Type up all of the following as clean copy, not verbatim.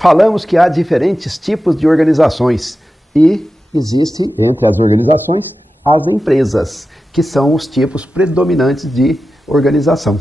Falamos que há diferentes tipos de organizações e existe entre as organizações as empresas, que são os tipos predominantes de organização.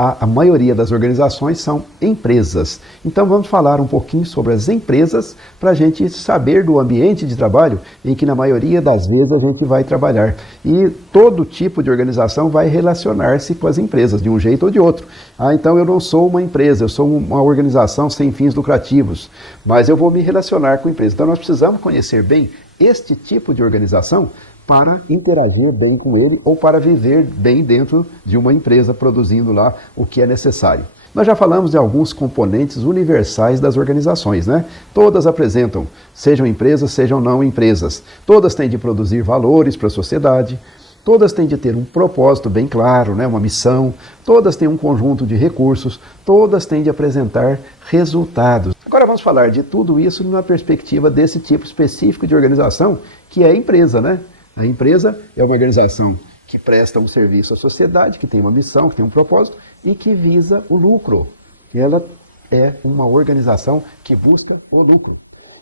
A maioria das organizações são empresas. Então vamos falar um pouquinho sobre as empresas para a gente saber do ambiente de trabalho em que na maioria das vezes a gente vai trabalhar. E todo tipo de organização vai relacionar-se com as empresas, de um jeito ou de outro. Então eu não sou uma empresa, eu sou uma organização sem fins lucrativos, mas eu vou me relacionar com a empresa. Então nós precisamos conhecer bem este tipo de organização para interagir bem com ele ou para viver bem dentro de uma empresa produzindo lá o que é necessário. Nós já falamos de alguns componentes universais das organizações, né? Todas apresentam, sejam empresas, sejam não empresas. Todas têm de produzir valores para a sociedade, todas têm de ter um propósito bem claro, né? Uma missão, todas têm um conjunto de recursos, todas têm de apresentar resultados. Agora vamos falar de tudo isso numa perspectiva desse tipo específico de organização, que é a empresa, né? A empresa é uma organização que presta um serviço à sociedade, que tem uma missão, que tem um propósito e que visa o lucro. Ela é uma organização que busca o lucro.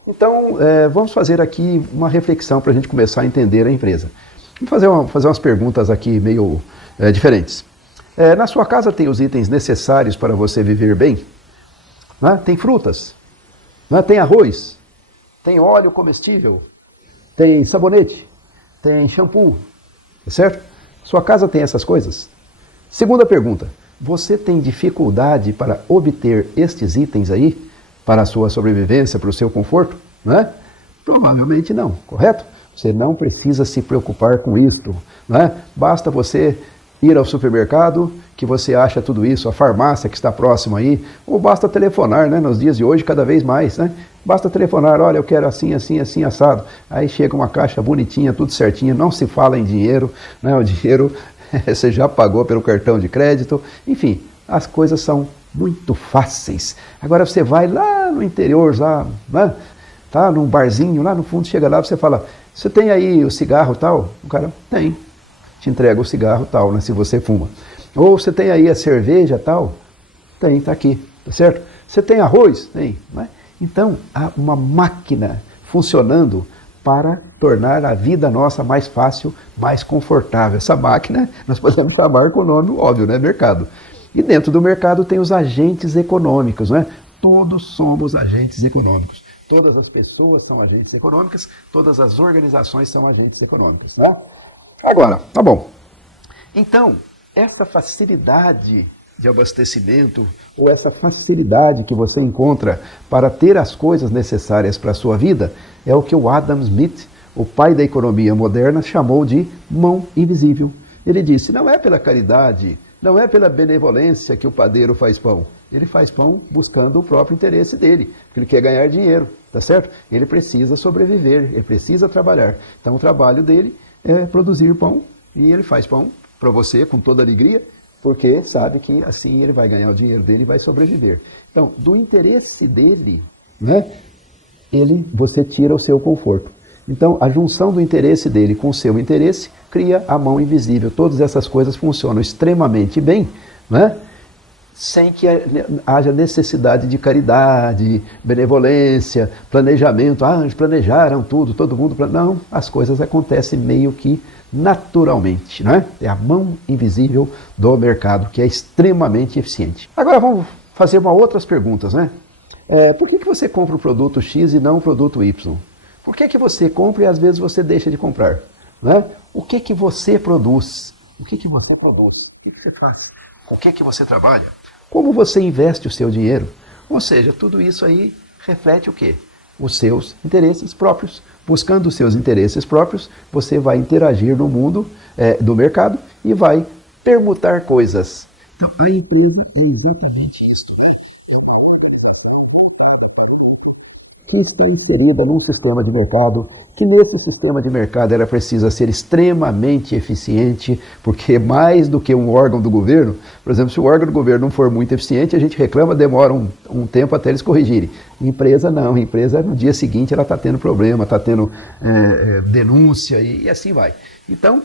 Então, vamos fazer aqui uma reflexão para a gente começar a entender a empresa. Vamos fazer umas perguntas aqui meio diferentes. Na sua casa tem os itens necessários para você viver bem? Né? Tem frutas? Né? Tem arroz? Tem óleo comestível? Tem sabonete? Tem shampoo, certo? Sua casa tem essas coisas? Segunda pergunta, você tem dificuldade para obter estes itens aí para a sua sobrevivência, para o seu conforto? Né? Provavelmente não, correto? Você não precisa se preocupar com isto, né? Basta você ir ao supermercado, que você acha tudo isso, a farmácia que está próxima aí, ou basta telefonar, né? Nos dias de hoje, cada vez mais, né? Basta telefonar, olha, eu quero assim, assim, assim, assado. Aí chega uma caixa bonitinha, tudo certinho, não se fala em dinheiro, né? O dinheiro você já pagou pelo cartão de crédito. Enfim, as coisas são muito fáceis. Agora você vai lá no interior, lá, né? Tá num barzinho, lá no fundo, chega lá, você fala, você tem aí o cigarro tal? O cara, tem. Te entrega o cigarro tal, né? Se você fuma. Ou você tem aí a cerveja tal? Tem, tá aqui, tá certo? Você tem arroz? Tem, né? Então, há uma máquina funcionando para tornar a vida nossa mais fácil, mais confortável. Essa máquina, nós podemos chamar com o nome óbvio, né? Mercado. E dentro do mercado tem os agentes econômicos, né? Todos somos agentes econômicos. Todas as pessoas são agentes econômicas, todas as organizações são agentes econômicos, né? Agora, tá bom. Então, essa facilidade de abastecimento, ou essa facilidade que você encontra para ter as coisas necessárias para a sua vida, é o que o Adam Smith, o pai da economia moderna, chamou de mão invisível. Ele disse, não é pela caridade, não é pela benevolência que o padeiro faz pão. Ele faz pão buscando o próprio interesse dele, porque ele quer ganhar dinheiro, tá certo? Ele precisa sobreviver, ele precisa trabalhar. Então o trabalho dele é produzir pão, e ele faz pão para você com toda alegria, porque sabe que assim ele vai ganhar o dinheiro dele e vai sobreviver. Então, do interesse dele, né, você tira o seu conforto. Então, a junção do interesse dele com o seu interesse cria a mão invisível. Todas essas coisas funcionam extremamente bem, né, sem que haja necessidade de caridade, benevolência, planejamento. Eles planejaram tudo, todo mundo... Não, as coisas acontecem meio que naturalmente, né? É a mão invisível do mercado, que é extremamente eficiente. Agora vamos fazer outras perguntas, né? Por que você compra o produto X e não o produto Y? Por que você compra e às vezes você deixa de comprar? Né? O que você produz? O que você produz? O que você faz? Com o que você trabalha? Como você investe o seu dinheiro? Ou seja, tudo isso aí reflete o quê? Os seus interesses próprios. Buscando os seus interesses próprios, você vai interagir no mundo do mercado e vai permutar coisas. Então, a empresa é exatamente isso. Que está inserida num sistema de mercado, que nesse sistema de mercado ela precisa ser extremamente eficiente, porque mais do que um órgão do governo, por exemplo, se o órgão do governo não for muito eficiente, a gente reclama, demora um tempo até eles corrigirem. Empresa não, empresa no dia seguinte ela está tendo problema, está tendo denúncia e assim vai. Então,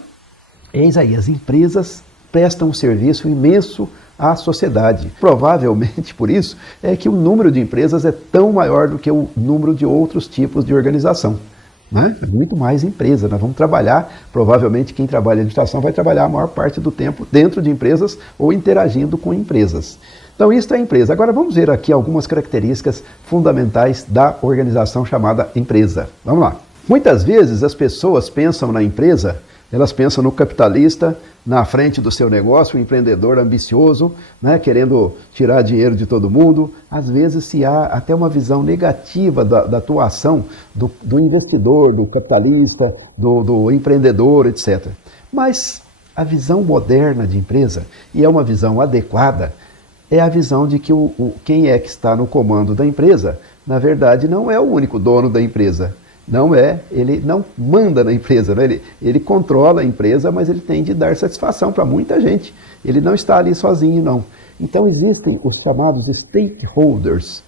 eis aí, as empresas prestam um serviço imenso à sociedade. Provavelmente por isso é que o número de empresas é tão maior do que o número de outros tipos de organização. Né? Muito mais empresa. Nós vamos trabalhar, provavelmente quem trabalha em administração vai trabalhar a maior parte do tempo dentro de empresas ou interagindo com empresas. Então isso é a empresa. Agora vamos ver aqui algumas características fundamentais da organização chamada empresa. Vamos lá. Muitas vezes as pessoas pensam na empresa, elas pensam no capitalista na frente do seu negócio, o empreendedor ambicioso, né, querendo tirar dinheiro de todo mundo. Às vezes se há até uma visão negativa da atuação do investidor, do capitalista, do empreendedor, etc. Mas a visão moderna de empresa, e é uma visão adequada, é a visão de que quem é que está no comando da empresa, na verdade não é o único dono da empresa. Ele não manda na empresa, né? Ele controla a empresa, mas ele tem de dar satisfação para muita gente. Ele não está ali sozinho, não. Então existem os chamados stakeholders.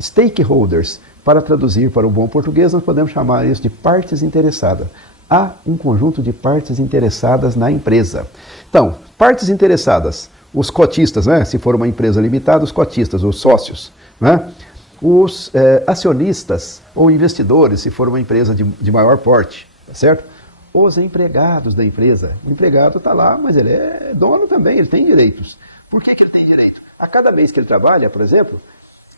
Stakeholders, para traduzir para o bom português, nós podemos chamar isso de partes interessadas. Há um conjunto de partes interessadas na empresa. Então, partes interessadas, os cotistas, né? Se for uma empresa limitada, os cotistas, os sócios, né? Os acionistas ou investidores, se for uma empresa de maior porte, tá certo? Os empregados da empresa. O empregado está lá, mas ele é dono também, ele tem direitos. Por que ele tem direito? A cada mês que ele trabalha, por exemplo,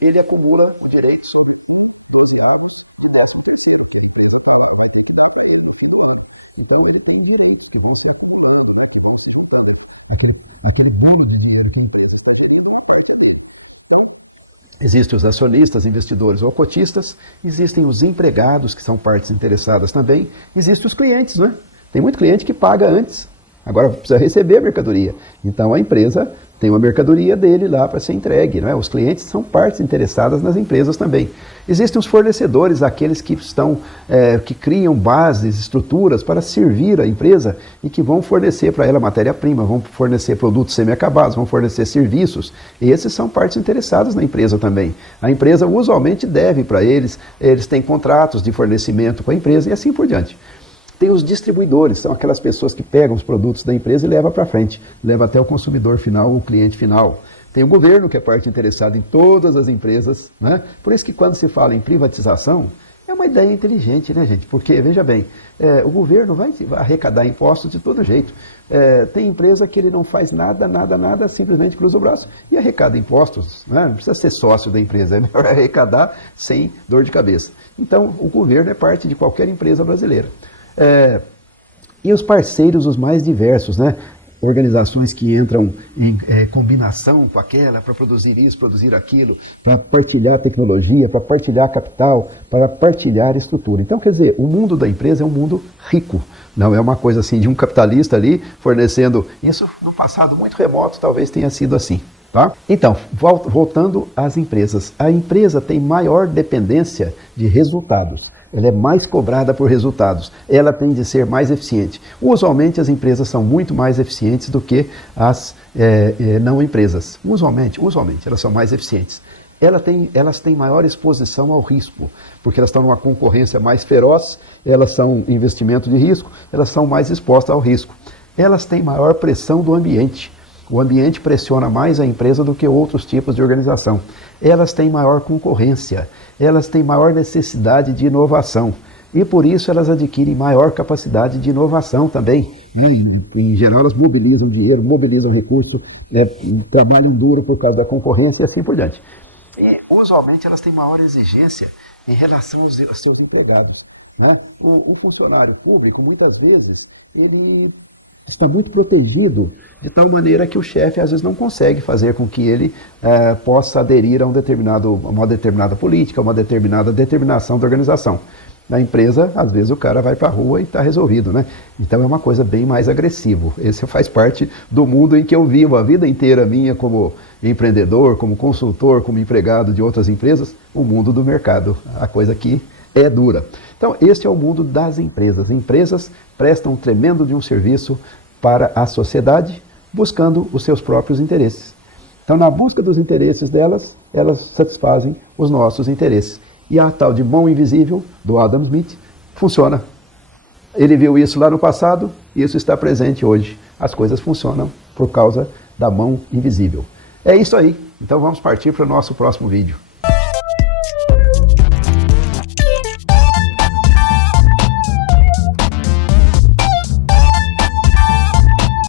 ele acumula direitos. Então ele tem direito disso. Existem os acionistas, investidores ou cotistas, existem os empregados, que são partes interessadas também, existem os clientes, né? Tem muito cliente que paga antes, agora precisa receber a mercadoria. Então a empresa tem uma mercadoria dele lá para ser entregue, né? Os clientes são partes interessadas nas empresas também. Existem os fornecedores, aqueles que que criam bases, estruturas para servir a empresa e que vão fornecer para ela matéria-prima, vão fornecer produtos semi-acabados, vão fornecer serviços. E esses são partes interessadas na empresa também. A empresa usualmente deve para eles têm contratos de fornecimento com a empresa e assim por diante. Tem os distribuidores, são aquelas pessoas que pegam os produtos da empresa e levam para frente, levam até o consumidor final, o cliente final. Tem o governo, que é parte interessada em todas as empresas, né? Por isso que quando se fala em privatização, é uma ideia inteligente, né, gente? Porque, veja bem, o governo vai arrecadar impostos de todo jeito. Tem empresa que ele não faz nada, simplesmente cruza o braço e arrecada impostos, né? Não precisa ser sócio da empresa, é melhor arrecadar sem dor de cabeça. Então, o governo é parte de qualquer empresa brasileira. E os parceiros os mais diversos, né? Organizações que entram em combinação com aquela para produzir isso, produzir aquilo, para partilhar tecnologia, para partilhar capital, para partilhar estrutura. Então, quer dizer, o mundo da empresa é um mundo rico. Não é uma coisa assim de um capitalista ali fornecendo. Isso no passado muito remoto talvez tenha sido assim. Tá? Então, voltando às empresas. A empresa tem maior dependência de resultados. Ela é mais cobrada por resultados, ela tem de ser mais eficiente. Usualmente as empresas são muito mais eficientes do que as não empresas. Usualmente elas são mais eficientes. Elas têm maior exposição ao risco, porque elas estão numa concorrência mais feroz, elas são investimento de risco, elas são mais expostas ao risco. Elas têm maior pressão do ambiente. O ambiente pressiona mais a empresa do que outros tipos de organização. Elas têm maior concorrência, elas têm maior necessidade de inovação e por isso elas adquirem maior capacidade de inovação também. Em geral elas mobilizam dinheiro, mobilizam recursos, trabalham duro por causa da concorrência e assim por diante. E usualmente elas têm maior exigência em relação aos seus empregados. Né? O funcionário público, muitas vezes, ele está muito protegido, de tal maneira que o chefe às vezes não consegue fazer com que ele possa aderir a uma determinada política, uma determinada determinação da organização. Na empresa, às vezes o cara vai para a rua e está resolvido, né? Então é uma coisa bem mais agressiva. Esse faz parte do mundo em que eu vivo a vida inteira minha como empreendedor, como consultor, como empregado de outras empresas, o mundo do mercado. A coisa aqui é dura. Então, este é o mundo das empresas. Empresas prestam um tremendo de um serviço para a sociedade, buscando os seus próprios interesses. Então, na busca dos interesses delas, elas satisfazem os nossos interesses. E a tal de mão invisível, do Adam Smith, funciona. Ele viu isso lá no passado e isso está presente hoje. As coisas funcionam por causa da mão invisível. É isso aí. Então vamos partir para o nosso próximo vídeo.